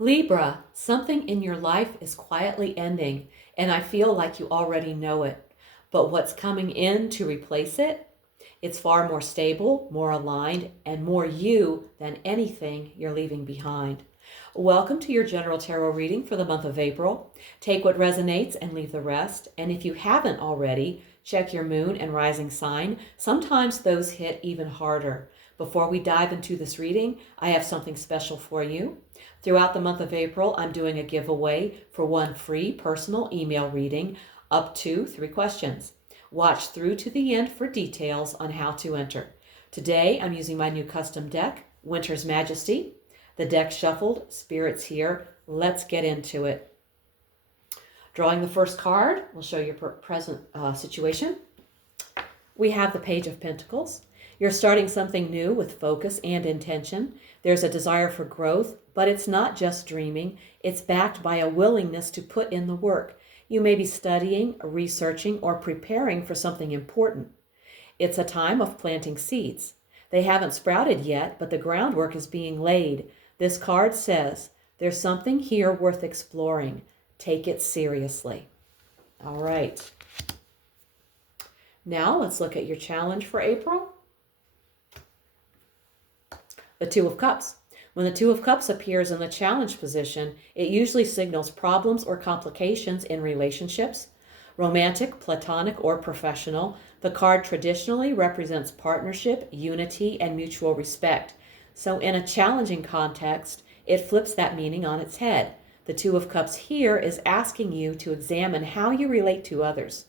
Libra, something in your life is quietly ending, and I feel like you already know it. But what's coming in to replace it? It's far more stable, more aligned, and more you than anything you're leaving behind. Welcome to your general tarot reading for the month of April. Take what resonates and leave the rest. And if you haven't already, check your moon and rising sign. Sometimes those hit even harder. Before we dive into this reading, I have something special for you. Throughout the month of April, I'm doing a giveaway for one free personal email reading up to 3 questions. Watch through to the end for details on how to enter. Today, I'm using my new custom deck, Winter's Majesty. The deck shuffled, spirits here. Let's get into it. Drawing the first card will show your present situation. We have the Page of Pentacles. You're starting something new with focus and intention. There's a desire for growth, but it's not just dreaming. It's backed by a willingness to put in the work. You may be studying, researching, or preparing for something important. It's a time of planting seeds. They haven't sprouted yet, but the groundwork is being laid. This card says, there's something here worth exploring. Take it seriously. All right. Now let's look at your challenge for April. The Two of Cups. When the Two of Cups appears in the challenge position, it usually signals problems or complications in relationships, romantic, platonic, or professional. The card traditionally represents partnership, unity, and mutual respect. So in a challenging context, it flips that meaning on its head. The Two of Cups here is asking you to examine how you relate to others.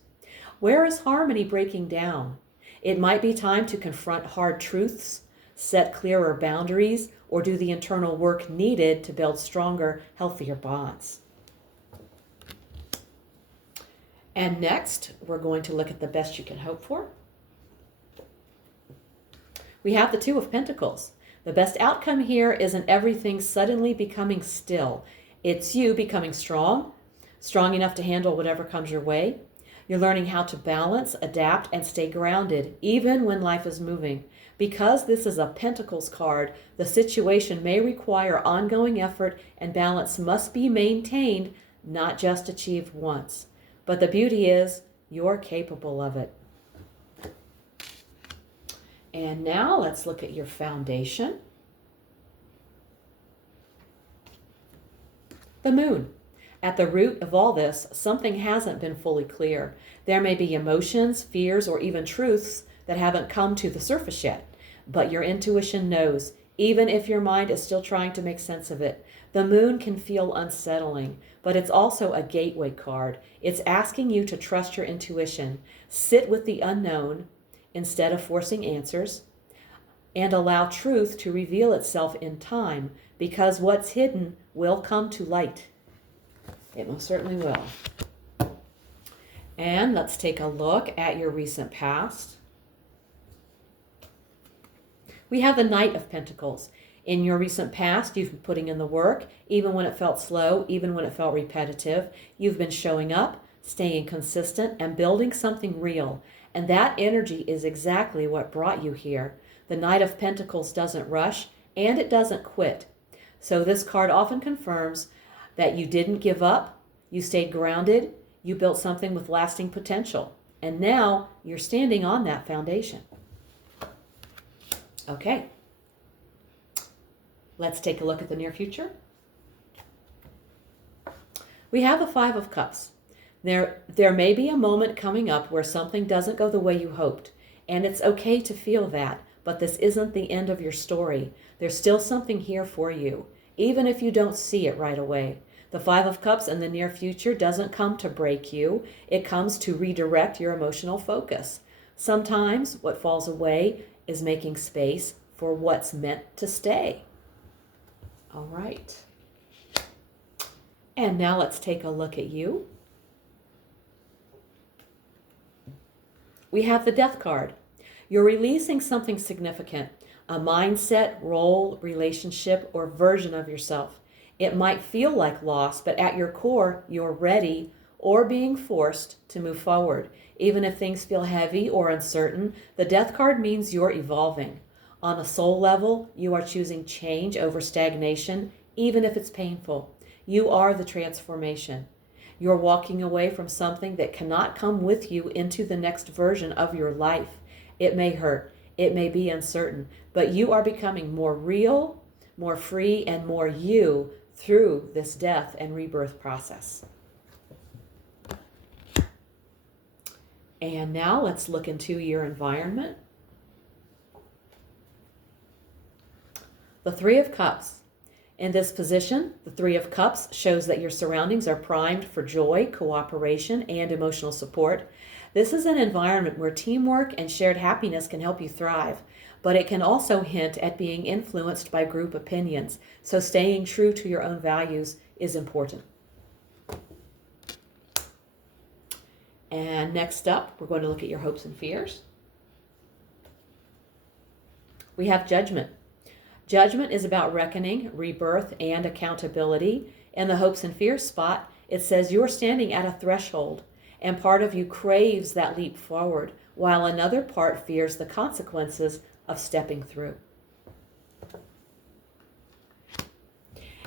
Where is harmony breaking down? It might be time to confront hard truths, set clearer boundaries, or do the internal work needed to build stronger, healthier bonds. And next, we're going to look at the best you can hope for. We have the Two of Pentacles. The best outcome here isn't everything suddenly becoming still. It's you becoming strong enough to handle whatever comes your way. You're learning how to balance, adapt, and stay grounded, even when life is moving. Because this is a Pentacles card, the situation may require ongoing effort, and balance must be maintained, not just achieved once. But the beauty is, you're capable of it. And now let's look at your foundation. The Moon. At the root of all this, something hasn't been fully clear. There may be emotions, fears, or even truths that haven't come to the surface yet. But your intuition knows, even if your mind is still trying to make sense of it. The Moon can feel unsettling, but it's also a gateway card. It's asking you to trust your intuition, sit with the unknown instead of forcing answers, and allow truth to reveal itself in time, because what's hidden will come to light. It most certainly will. And let's take a look at your recent past. We have the Knight of Pentacles. In your recent past, you've been putting in the work, even when it felt slow, even when it felt repetitive. You've been showing up, staying consistent, and building something real. And that energy is exactly what brought you here. The Knight of Pentacles doesn't rush, and it doesn't quit. So this card often confirms that you didn't give up, you stayed grounded, you built something with lasting potential. And now you're standing on that foundation. Okay, let's take a look at the near future. We have the Five of Cups. There may be a moment coming up where something doesn't go the way you hoped, and it's okay to feel that, but this isn't the end of your story. There's still something here for you, even if you don't see it right away. The Five of Cups in the near future doesn't come to break you. It comes to redirect your emotional focus. Sometimes what falls away is making space for what's meant to stay. All right. And now let's take a look at you. We have the Death card. You're releasing something significant, a mindset, role, relationship, or version of yourself. It might feel like loss, but at your core, you're ready or being forced to move forward. Even if things feel heavy or uncertain, the Death card means you're evolving. On a soul level, you are choosing change over stagnation, even if it's painful. You are the transformation. You're walking away from something that cannot come with you into the next version of your life. It may hurt. It may be uncertain, but you are becoming more real, more free, and more you through this death and rebirth process. And now let's look into your environment. The Three of Cups. In this position, the Three of Cups shows that your surroundings are primed for joy, cooperation, and emotional support. This is an environment where teamwork and shared happiness can help you thrive, but it can also hint at being influenced by group opinions, so staying true to your own values is important. And next up, we're going to look at your hopes and fears. We have Judgment. Judgment is about reckoning, rebirth, and accountability. In the hopes and fears spot, it says you're standing at a threshold, and part of you craves that leap forward, while another part fears the consequences of stepping through.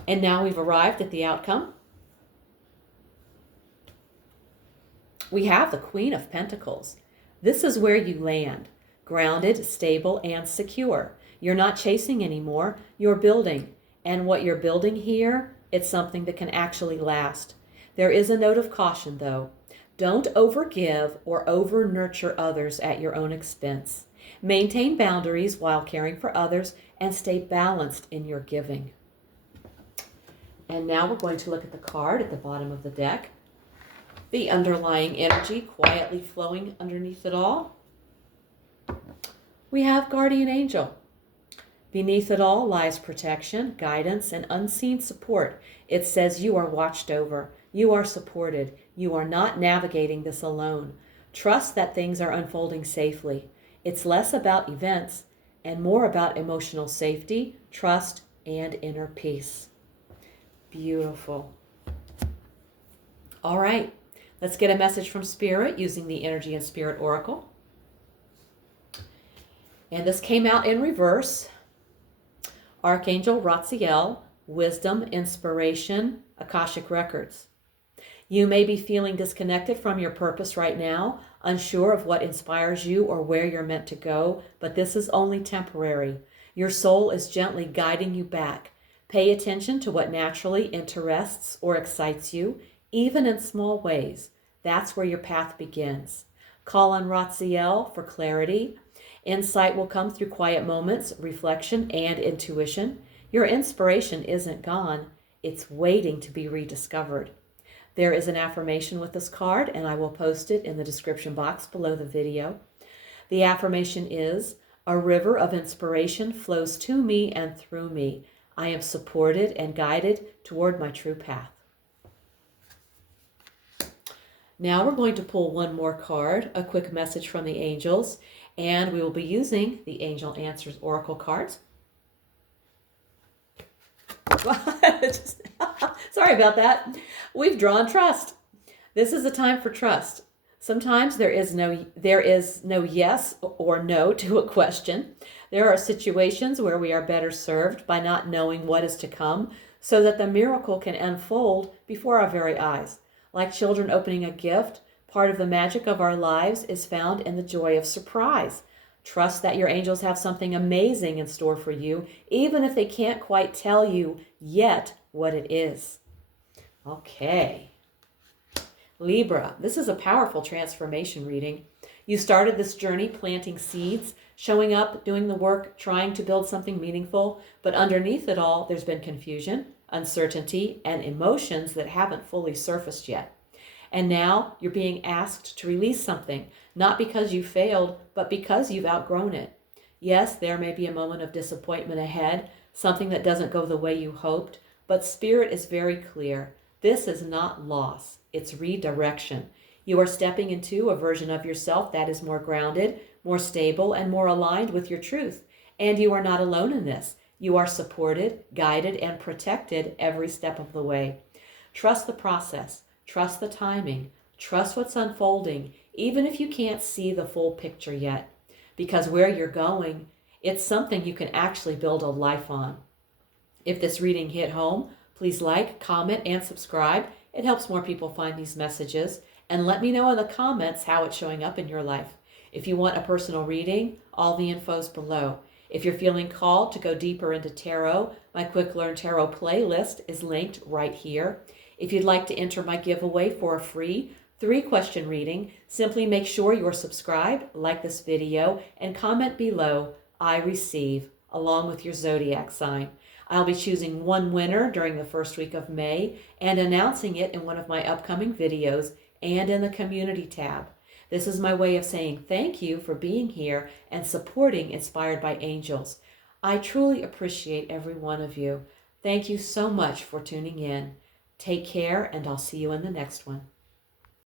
And now we've arrived at the outcome. We have the Queen of Pentacles. This is where you land, grounded, stable, and secure. You're not chasing anymore, you're building. And what you're building here, it's something that can actually last. There is a note of caution, though. Don't overgive or over-nurture others at your own expense. Maintain boundaries while caring for others and stay balanced in your giving. And now we're going to look at the card at the bottom of the deck. The underlying energy quietly flowing underneath it all. We have Guardian Angel. Beneath it all lies protection, guidance, and unseen support. It says you are watched over, you are supported, you are not navigating this alone. Trust that things are unfolding safely. It's less about events and more about emotional safety, trust, and inner peace. Beautiful. All right, let's get a message from Spirit using the Energy and Spirit Oracle. And this came out in reverse. Archangel Ratziel, Wisdom, Inspiration, Akashic Records. You may be feeling disconnected from your purpose right now, unsure of what inspires you or where you're meant to go, but this is only temporary. Your soul is gently guiding you back. Pay attention to what naturally interests or excites you, even in small ways. That's where your path begins. Call on Ratziel for clarity. Insight will come through quiet moments, reflection, and intuition. Your inspiration isn't gone. It's waiting to be rediscovered. There is an affirmation with this card, and I will post it in the description box below the video. The affirmation is, a river of inspiration flows to me and through me. I am supported and guided toward my true path. Now we're going to pull one more card, a quick message from the angels, and we will be using the Angel Answers Oracle cards. Sorry about that. We've drawn trust. This is a time for trust. Sometimes there is no yes or no to a question. There are situations where we are better served by not knowing what is to come so that the miracle can unfold before our very eyes. Like children opening a gift, part of the magic of our lives is found in the joy of surprise. Trust that your angels have something amazing in store for you, even if they can't quite tell you yet what it is. Okay. Libra, this is a powerful transformation reading. You started this journey planting seeds, showing up, doing the work, trying to build something meaningful, but underneath it all, there's been confusion, uncertainty, and emotions that haven't fully surfaced yet. And now you're being asked to release something, not because you failed, but because you've outgrown it. Yes, there may be a moment of disappointment ahead, something that doesn't go the way you hoped, but Spirit is very clear. This is not loss, it's redirection. You are stepping into a version of yourself that is more grounded, more stable, and more aligned with your truth. And you are not alone in this. You are supported, guided, and protected every step of the way. Trust the process. Trust the timing. Trust what's unfolding, even if you can't see the full picture yet. Because where you're going, it's something you can actually build a life on. If this reading hit home, please like, comment, and subscribe. It helps more people find these messages. And let me know in the comments how it's showing up in your life. If you want a personal reading, all the info's below. If you're feeling called to go deeper into tarot, my Quick Learn Tarot playlist is linked right here. If you'd like to enter my giveaway for a free 3-question reading, simply make sure you're subscribed, like this video, and comment below, "I receive," along with your zodiac sign. I'll be choosing one winner during the first week of May and announcing it in one of my upcoming videos and in the community tab. This is my way of saying thank you for being here and supporting Inspired by Angels. I truly appreciate every one of you. Thank you so much for tuning in. Take care, and I'll see you in the next one.